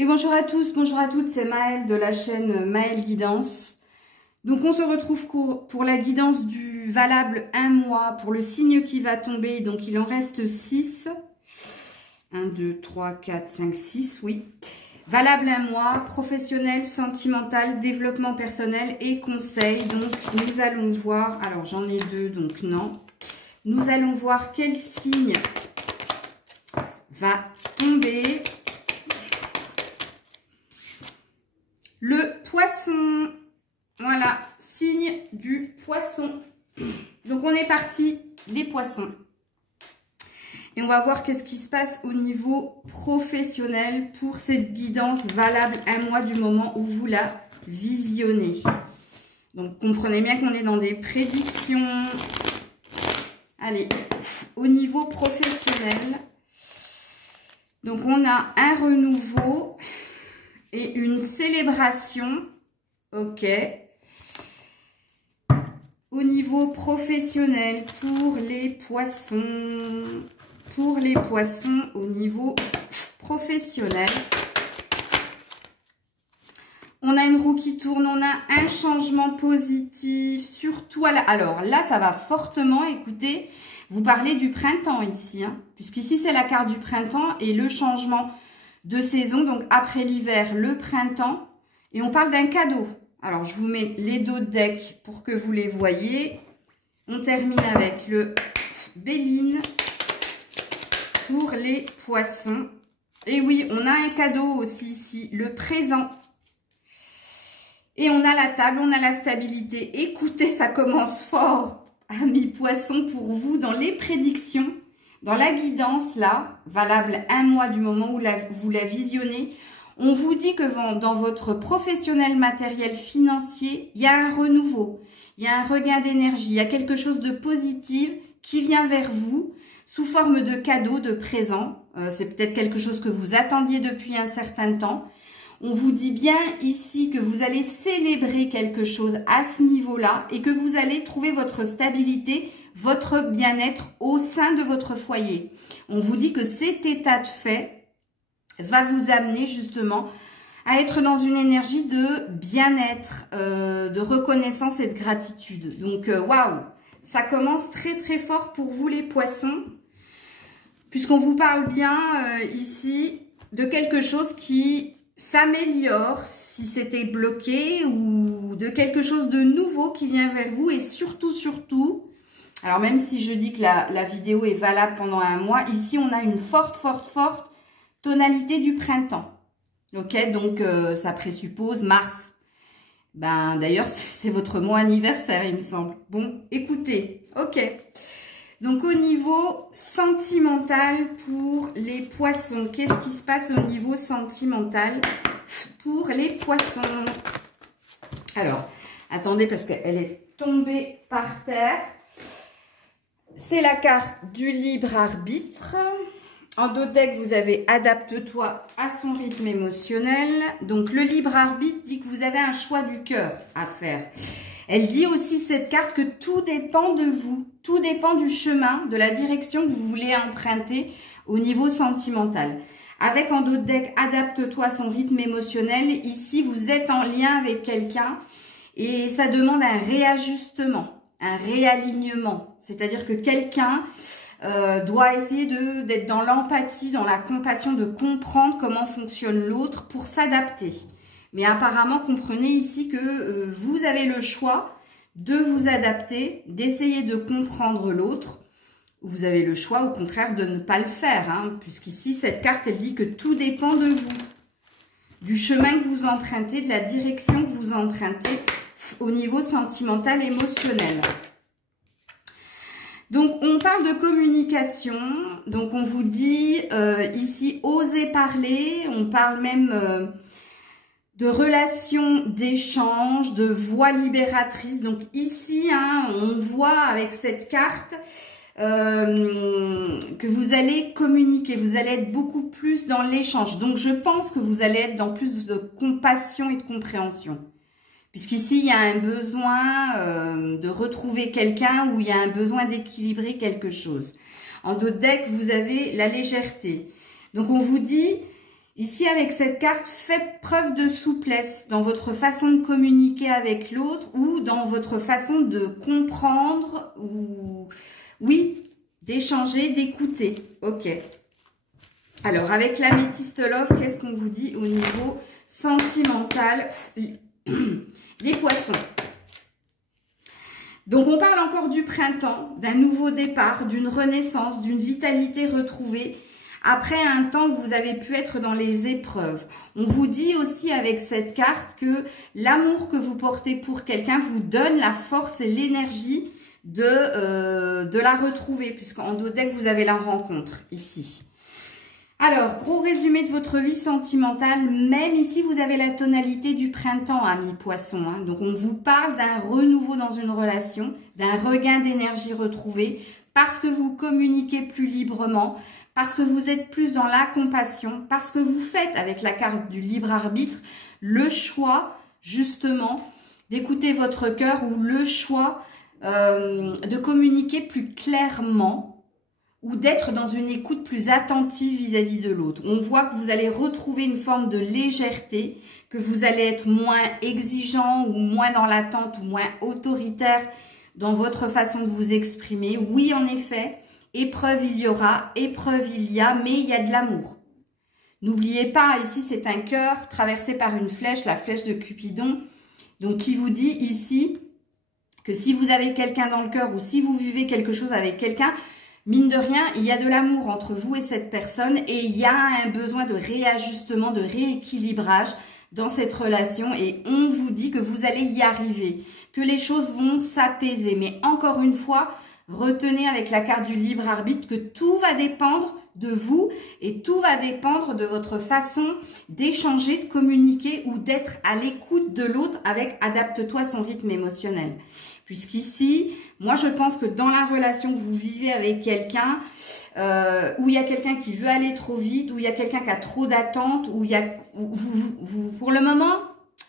Et bonjour à tous, bonjour à toutes, c'est Maëlle de la chaîne Maëlle Guidance. Donc on se retrouve pour la guidance du valable 1 mois pour le signe qui va tomber. Donc il en reste 6. 1, 2, 3, 4, 5, 6, oui. Valable 1 mois, professionnel, sentimental, développement personnel et conseil. Donc nous allons voir, alors j'en ai 2, donc non. Nous allons voir quel signe va tomber. Le poisson, voilà, signe du poisson. Donc on est parti, les poissons. Et on va voir qu'est-ce qui se passe au niveau professionnel pour cette guidance valable 1 mois du moment où vous la visionnez. Donc comprenez bien qu'on est dans des prédictions. Allez, au niveau professionnel, donc on a un renouveau et une célébration, ok. Au niveau professionnel, pour les poissons, au niveau professionnel, on a une roue qui tourne, on a un changement positif, surtout à la... Alors là, ça va fortement, écoutez, vous parlez du printemps ici, hein, puisqu'ici c'est la carte du printemps et le changement de saison, donc après l'hiver, le printemps, et on parle d'un cadeau. Alors, je vous mets les dos de deck pour que vous les voyez. On termine avec le Béline pour les poissons. Et oui, on a un cadeau aussi ici, le présent. Et on a la table, on a la stabilité. Écoutez, ça commence fort, amis poissons, pour vous dans les prédictions. Dans la guidance, là, valable 1 mois du moment où vous la visionnez, on vous dit que dans votre professionnel matériel financier, il y a un renouveau, il y a un regain d'énergie, il y a quelque chose de positif qui vient vers vous sous forme de cadeau, de présent. C'est peut-être quelque chose que vous attendiez depuis un certain temps. On vous dit bien ici que vous allez célébrer quelque chose à ce niveau-là et que vous allez trouver votre stabilité, votre bien-être au sein de votre foyer. On vous dit que cet état de fait va vous amener justement à être dans une énergie de bien-être, de reconnaissance et de gratitude. Donc, waouh, ça commence très très fort pour vous les poissons, puisqu'on vous parle bien ici de quelque chose qui s'améliore si c'était bloqué ou de quelque chose de nouveau qui vient vers vous et surtout, alors même si je dis que la vidéo est valable pendant 1 mois, ici on a une forte tonalité du printemps. Ok, donc ça présuppose Mars. Ben d'ailleurs c'est votre mois anniversaire il me semble. Bon, écoutez, ok. Donc au niveau sentimental pour les poissons, qu'est-ce qui se passe au niveau sentimental pour les poissons? Alors, attendez parce qu'elle est tombée par terre. C'est la carte du libre arbitre. En dos de deck, vous avez adapte-toi à son rythme émotionnel. Donc le libre arbitre dit que vous avez un choix du cœur à faire. Elle dit aussi cette carte que tout dépend de vous, tout dépend du chemin, de la direction que vous voulez emprunter au niveau sentimental. Avec en dos de deck, adapte-toi à son rythme émotionnel. Ici, vous êtes en lien avec quelqu'un et ça demande un réajustement, un réalignement. C'est-à-dire que quelqu'un doit essayer d'être dans l'empathie, dans la compassion, de comprendre comment fonctionne l'autre pour s'adapter. Mais apparemment, comprenez ici que vous avez le choix de vous adapter, d'essayer de comprendre l'autre. Vous avez le choix, au contraire, de ne pas le faire, hein, puisqu'ici, cette carte, elle dit que tout dépend de vous, du chemin que vous empruntez, de la direction que vous empruntez au niveau sentimental, émotionnel. Donc, on parle de communication. Donc, on vous dit ici, osez parler. On parle même... de relations d'échange, de voix libératrice. Donc ici, hein, on voit avec cette carte que vous allez communiquer, vous allez être beaucoup plus dans l'échange. Donc je pense que vous allez être dans plus de compassion et de compréhension. Puisqu'ici, il y a un besoin de retrouver quelqu'un ou il y a un besoin d'équilibrer quelque chose. En dos de deck, vous avez la légèreté. Donc on vous dit... Ici, avec cette carte, faites preuve de souplesse dans votre façon de communiquer avec l'autre ou dans votre façon de comprendre ou, oui, d'échanger, d'écouter. Ok. Alors, avec l'améthyste love, qu'est-ce qu'on vous dit au niveau sentimental? Les poissons. Donc, on parle encore du printemps, d'un nouveau départ, d'une renaissance, d'une vitalité retrouvée. Après un temps où vous avez pu être dans les épreuves. On vous dit aussi avec cette carte que l'amour que vous portez pour quelqu'un vous donne la force et l'énergie de la retrouver, puisqu'en dos deck, vous avez la rencontre ici. Alors, gros résumé de votre vie sentimentale. Même ici, vous avez la tonalité du printemps, amis poissons. Hein. Donc, on vous parle d'un renouveau dans une relation, d'un regain d'énergie retrouvée, parce que vous communiquez plus librement, parce que vous êtes plus dans la compassion, parce que vous faites, avec la carte du libre arbitre, le choix, justement, d'écouter votre cœur ou le choix de communiquer plus clairement ou d'être dans une écoute plus attentive vis-à-vis de l'autre. On voit que vous allez retrouver une forme de légèreté, que vous allez être moins exigeant ou moins dans l'attente ou moins autoritaire dans votre façon de vous exprimer. Oui, en effet, épreuve il y aura, épreuve il y a, mais il y a de l'amour. N'oubliez pas, ici c'est un cœur traversé par une flèche, la flèche de Cupidon, donc qui vous dit ici que si vous avez quelqu'un dans le cœur ou si vous vivez quelque chose avec quelqu'un, mine de rien, il y a de l'amour entre vous et cette personne et il y a un besoin de réajustement, de rééquilibrage dans cette relation et on vous dit que vous allez y arriver, que les choses vont s'apaiser. Mais encore une fois, retenez avec la carte du libre arbitre que tout va dépendre de vous et tout va dépendre de votre façon d'échanger, de communiquer ou d'être à l'écoute de l'autre avec adapte-toi à son rythme émotionnel. Puisqu'ici, moi je pense que dans la relation que vous vivez avec quelqu'un, où il y a quelqu'un qui veut aller trop vite, où il y a quelqu'un qui a trop d'attentes, où il y a, pour le moment,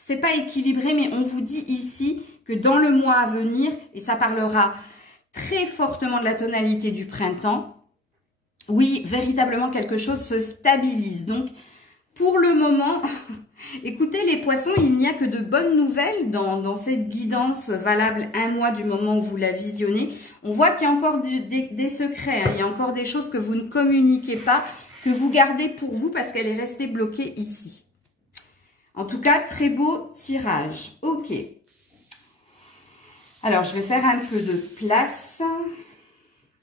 c'est pas équilibré, mais on vous dit ici que dans le mois à venir, et ça parlera très fortement de la tonalité du printemps, oui, véritablement quelque chose se stabilise. Donc, pour le moment, écoutez les poissons, il n'y a que de bonnes nouvelles dans cette guidance valable un mois du moment où vous la visionnez. On voit qu'il y a encore des secrets, hein, il y a encore des choses que vous ne communiquez pas, que vous gardez pour vous parce qu'elle est restée bloquée ici. En tout cas, très beau tirage. Ok. Alors, je vais faire un peu de place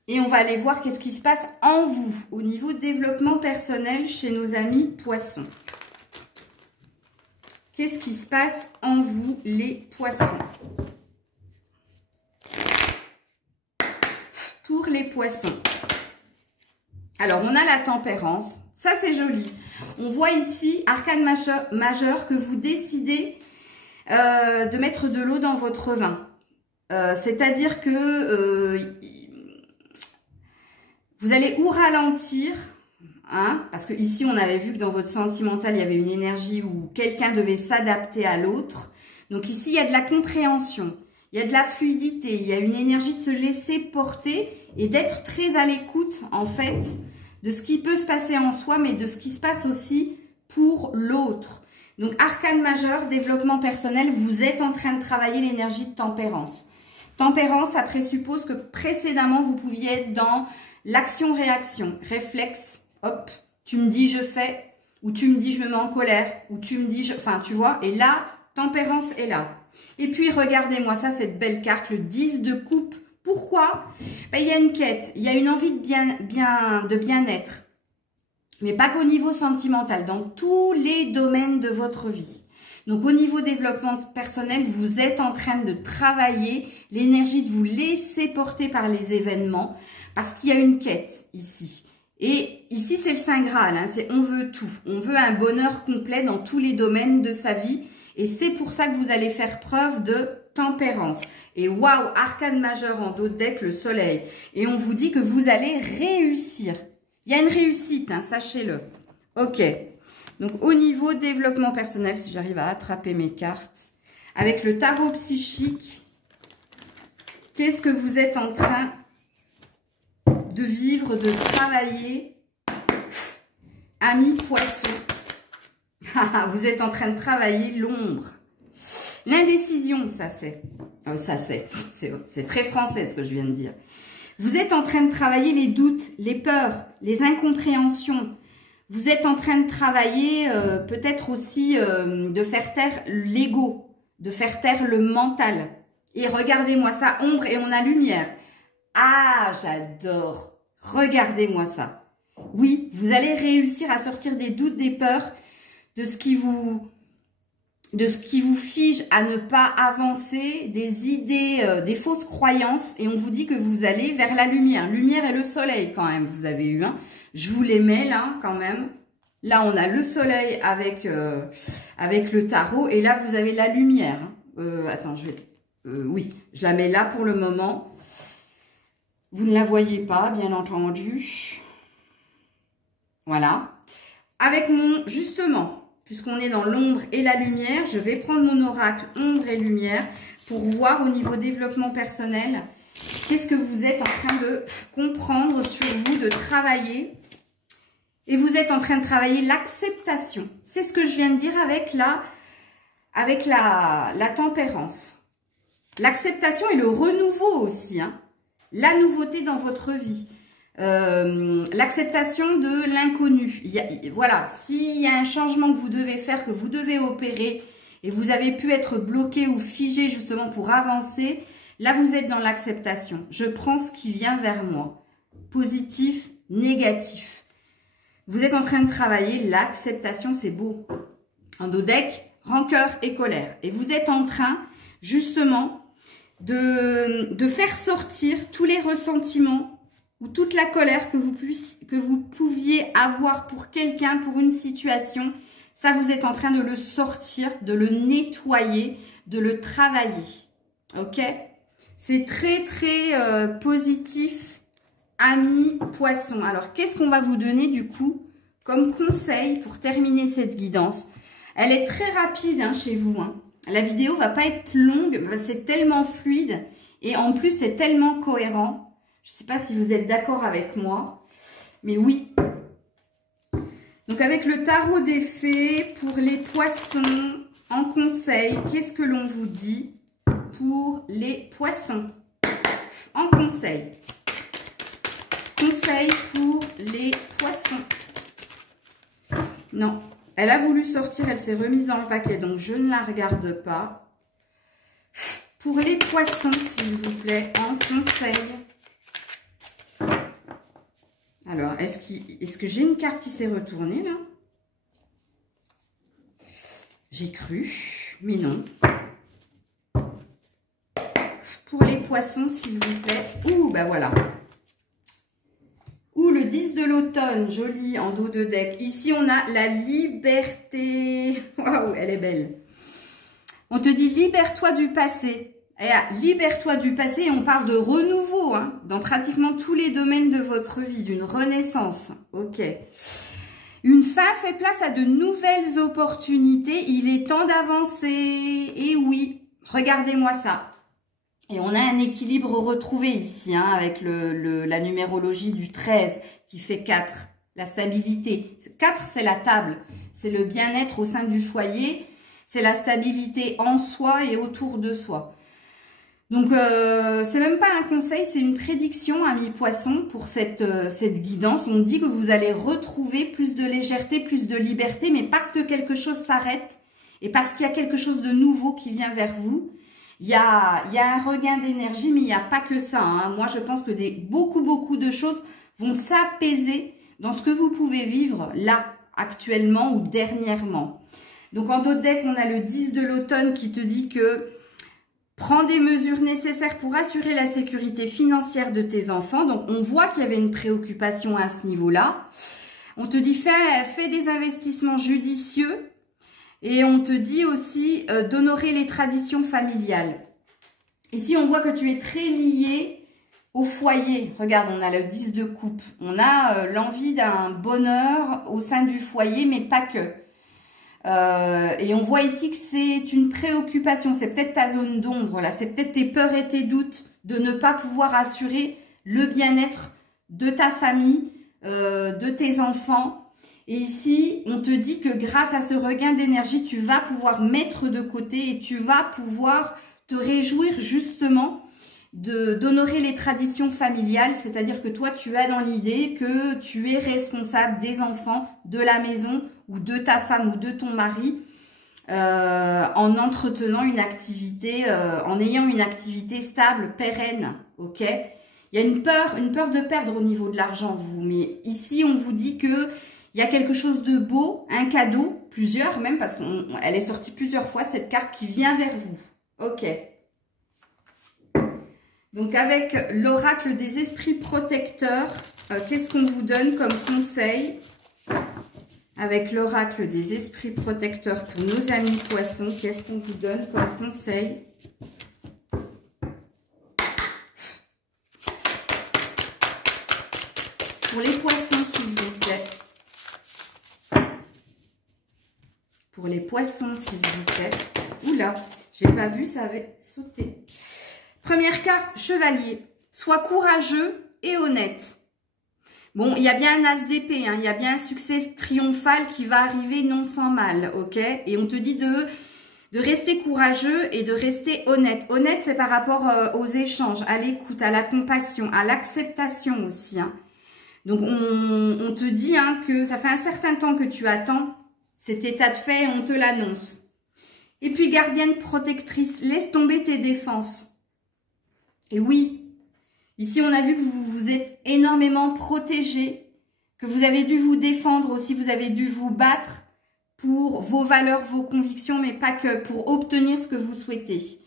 et on va aller voir qu'est-ce qui se passe en vous au niveau développement personnel chez nos amis poissons. Qu'est-ce qui se passe en vous, les poissons? Pour les poissons. Alors, on a la tempérance. Ça, c'est joli. On voit ici, arcane majeur, que vous décidez de mettre de l'eau dans votre vin. C'est-à-dire que vous allez ou ralentir, hein, parce que ici on avait vu que dans votre sentimental il y avait une énergie où quelqu'un devait s'adapter à l'autre. Donc ici il y a de la compréhension, il y a de la fluidité, il y a une énergie de se laisser porter et d'être très à l'écoute en fait de ce qui peut se passer en soi, mais de ce qui se passe aussi pour l'autre. Donc arcane majeur, développement personnel, vous êtes en train de travailler l'énergie de tempérance. Tempérance, ça présuppose que précédemment, vous pouviez être dans l'action-réaction, réflexe, hop, tu me dis je fais, ou tu me dis je me mets en colère, ou tu me dis, enfin tu vois, et là, tempérance est là. Et puis regardez-moi ça, cette belle carte, le 10 de coupe. Pourquoi? Ben, il y a une quête, il y a une envie de bien-être, mais pas qu'au niveau sentimental, dans tous les domaines de votre vie. Donc, au niveau développement personnel, vous êtes en train de travailler l'énergie de vous laisser porter par les événements parce qu'il y a une quête ici. Et ici, c'est le Saint Graal, hein, c'est on veut tout. On veut un bonheur complet dans tous les domaines de sa vie et c'est pour ça que vous allez faire preuve de tempérance. Et waouh, arcane majeur en dos de deck, le soleil. Et on vous dit que vous allez réussir. Il y a une réussite, hein, sachez-le. Ok. Donc, au niveau développement personnel, si j'arrive à attraper mes cartes, avec le tarot psychique, qu'est-ce que vous êtes en train de vivre, de travailler, amis poissons? Vous êtes en train de travailler l'ombre. L'indécision, c'est très français ce que je viens de dire. Vous êtes en train de travailler les doutes, les peurs, les incompréhensions. Vous êtes en train de travailler peut-être aussi de faire taire l'ego, de faire taire le mental. Et regardez-moi ça, ombre et on a lumière. Ah, j'adore. Regardez-moi ça. Oui, vous allez réussir à sortir des doutes, des peurs, de ce qui vous fige à ne pas avancer, des idées, des fausses croyances. Et on vous dit que vous allez vers la lumière. Lumière et le soleil quand même, vous avez eu. Hein. Je vous les mets là quand même. Là, on a le soleil avec le tarot. Et là, vous avez la lumière. Attends, oui, je la mets là pour le moment. Vous ne la voyez pas, bien entendu. Voilà. Avec justement, puisqu'on est dans l'ombre et la lumière, je vais prendre mon oracle ombre et lumière pour voir au niveau développement personnel, qu'est-ce que vous êtes en train de comprendre sur vous, de travailler. Et vous êtes en train de travailler l'acceptation. C'est ce que je viens de dire avec la tempérance. L'acceptation et le renouveau aussi, hein. La nouveauté dans votre vie. L'acceptation de l'inconnu. Voilà, s'il y a un changement que vous devez faire, que vous devez opérer, et vous avez pu être bloqué ou figé justement pour avancer, là vous êtes dans l'acceptation. Je prends ce qui vient vers moi. Positif, négatif. Vous êtes en train de travailler l'acceptation, c'est beau. En dos deck, rancœur et colère. Et vous êtes en train justement de faire sortir tous les ressentiments ou toute la colère que vous pouviez avoir pour quelqu'un, pour une situation. Ça, vous êtes en train de le sortir, de le nettoyer, de le travailler. Ok? C'est très, très positif, amis poissons. Alors, qu'est-ce qu'on va vous donner du coup comme conseil pour terminer cette guidance? Elle est très rapide hein, chez vous. Hein. La vidéo va pas être longue, c'est tellement fluide et en plus c'est tellement cohérent. Je ne sais pas si vous êtes d'accord avec moi, mais oui. Donc avec le tarot des fées, pour les poissons, en conseil, qu'est-ce que l'on vous dit pour les poissons? En conseil. Conseil pour les poissons. Non. Elle a voulu sortir, elle s'est remise dans le paquet, donc je ne la regarde pas. Pour les poissons, s'il vous plaît, en conseil. Alors, est-ce que j'ai une carte qui s'est retournée, là? J'ai cru, mais non. Pour les poissons, s'il vous plaît. Ouh, bah voilà. Ou le 10 de l'automne, joli, en dos de deck. Ici, on a la liberté. Waouh, elle est belle. On te dit, libère-toi du passé. Libère-toi du passé, et on parle de renouveau, hein, dans pratiquement tous les domaines de votre vie, d'une renaissance. Ok. Une femme fait place à de nouvelles opportunités. Il est temps d'avancer. Et oui, regardez-moi ça. Et on a un équilibre retrouvé ici, hein, avec la numérologie du 13 qui fait 4, la stabilité. 4, c'est la table, c'est le bien-être au sein du foyer, c'est la stabilité en soi et autour de soi. Donc, c'est même pas un conseil, c'est une prédiction, amis poissons, pour cette guidance. On dit que vous allez retrouver plus de légèreté, plus de liberté, mais parce que quelque chose s'arrête et parce qu'il y a quelque chose de nouveau qui vient vers vous. Il y a un regain d'énergie, mais il n'y a pas que ça. Hein. Moi, je pense que beaucoup de choses vont s'apaiser dans ce que vous pouvez vivre là, actuellement ou dernièrement. Donc, en dos de deck, on a le 10 de l'automne qui te dit que prends des mesures nécessaires pour assurer la sécurité financière de tes enfants. Donc, on voit qu'il y avait une préoccupation à ce niveau-là. On te dit fais des investissements judicieux. Et on te dit aussi d'honorer les traditions familiales. Ici, on voit que tu es très lié au foyer. Regarde, on a le 10 de coupe. On a l'envie d'un bonheur au sein du foyer, mais pas que. Et on voit ici que c'est une préoccupation. C'est peut-être ta zone d'ombre, là. C'est peut-être tes peurs et tes doutes de ne pas pouvoir assurer le bien-être de ta famille, de tes enfants. Et ici, on te dit que grâce à ce regain d'énergie, tu vas pouvoir mettre de côté et tu vas pouvoir te réjouir justement d'honorer les traditions familiales. C'est-à-dire que toi, tu as dans l'idée que tu es responsable des enfants, de la maison ou de ta femme ou de ton mari en entretenant une activité, en ayant une activité stable, pérenne, ok? Il y a une peur de perdre au niveau de l'argent, vous. Mais ici, on vous dit que il y a quelque chose de beau, un cadeau, plusieurs même, parce qu'elle est sortie plusieurs fois, cette carte qui vient vers vous. Ok. Donc, avec l'oracle des esprits protecteurs, qu'est-ce qu'on vous donne comme conseil? Avec l'oracle des esprits protecteurs pour nos amis poissons, qu'est-ce qu'on vous donne comme conseil? Pour les poissons, s'il vous plaît. Pour les poissons, s'il vous plaît. Oula, j'ai pas vu, ça avait sauté. Première carte, chevalier. Sois courageux et honnête. Bon, il y a bien un as d'épée, hein, il y a bien un succès triomphal qui va arriver non sans mal, ok? Et on te dit de rester courageux et de rester honnête. Honnête, c'est par rapport aux échanges, à l'écoute, à la compassion, à l'acceptation aussi, hein. Donc, on te dit hein, que ça fait un certain temps que tu attends cet état de fait et on te l'annonce. Et puis, gardienne protectrice, laisse tomber tes défenses. Et oui, ici, on a vu que vous vous êtes énormément protégé, que vous avez dû vous défendre aussi, vous avez dû vous battre pour vos valeurs, vos convictions, mais pas que pour obtenir ce que vous souhaitez.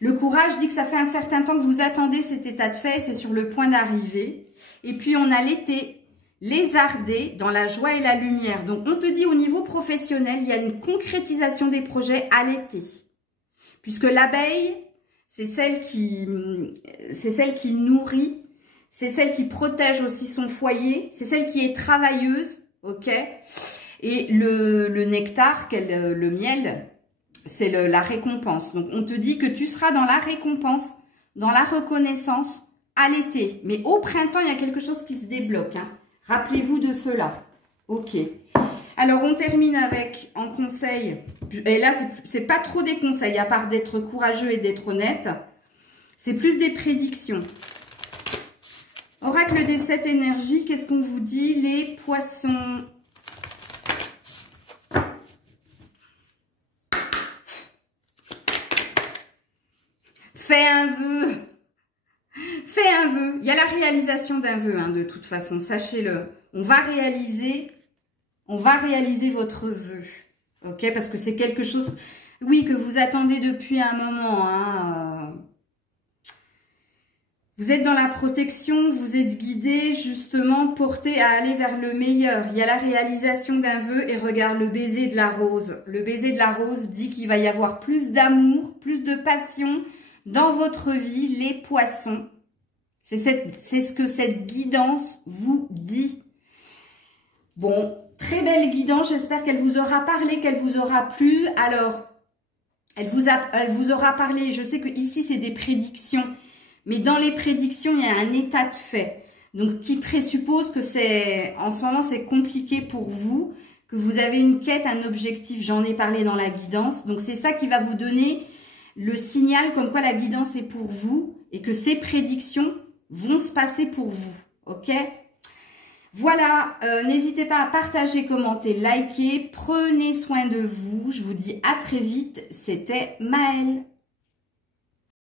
Le courage dit que ça fait un certain temps que vous attendez cet état de fait, c'est sur le point d'arriver. Et puis, on a l'été, lézardé dans la joie et la lumière. Donc, on te dit au niveau professionnel, il y a une concrétisation des projets à l'été. Puisque l'abeille, c'est celle qui nourrit, c'est celle qui protège aussi son foyer, c'est celle qui est travailleuse, ok? Et le nectar, le miel, c'est la récompense. Donc, on te dit que tu seras dans la récompense, dans la reconnaissance à l'été. Mais au printemps, il y a quelque chose qui se débloque, hein. Rappelez-vous de cela. Ok. Alors, on termine avec en conseil. Et là, c'est pas trop des conseils, à part d'être courageux et d'être honnête. C'est plus des prédictions. Oracle des 7 énergies, qu'est-ce qu'on vous dit? Les poissons. Fais un vœu. Fais un vœu. Il y a la réalisation d'un vœu, hein, de toute façon, sachez-le. On va réaliser votre vœu. Ok? Parce que c'est quelque chose, oui, que vous attendez depuis un moment. Hein. Vous êtes dans la protection, vous êtes guidé, justement, porté à aller vers le meilleur. Il y a la réalisation d'un vœu et regarde le baiser de la rose. Le baiser de la rose dit qu'il va y avoir plus d'amour, plus de passion dans votre vie, les poissons. C'est ce que cette guidance vous dit. Bon, très belle guidance. J'espère qu'elle vous aura parlé, qu'elle vous aura plu. Alors, elle vous aura parlé. Je sais que ici c'est des prédictions. Mais dans les prédictions, il y a un état de fait. Donc, qui présuppose que en ce moment, c'est compliqué pour vous. Que vous avez une quête, un objectif. J'en ai parlé dans la guidance. Donc, c'est ça qui va vous donner le signal comme quoi la guidance est pour vous. Et que ces prédictions vont se passer pour vous, ok? Voilà, n'hésitez pas à partager, commenter, liker, prenez soin de vous, je vous dis à très vite, c'était Maëlle.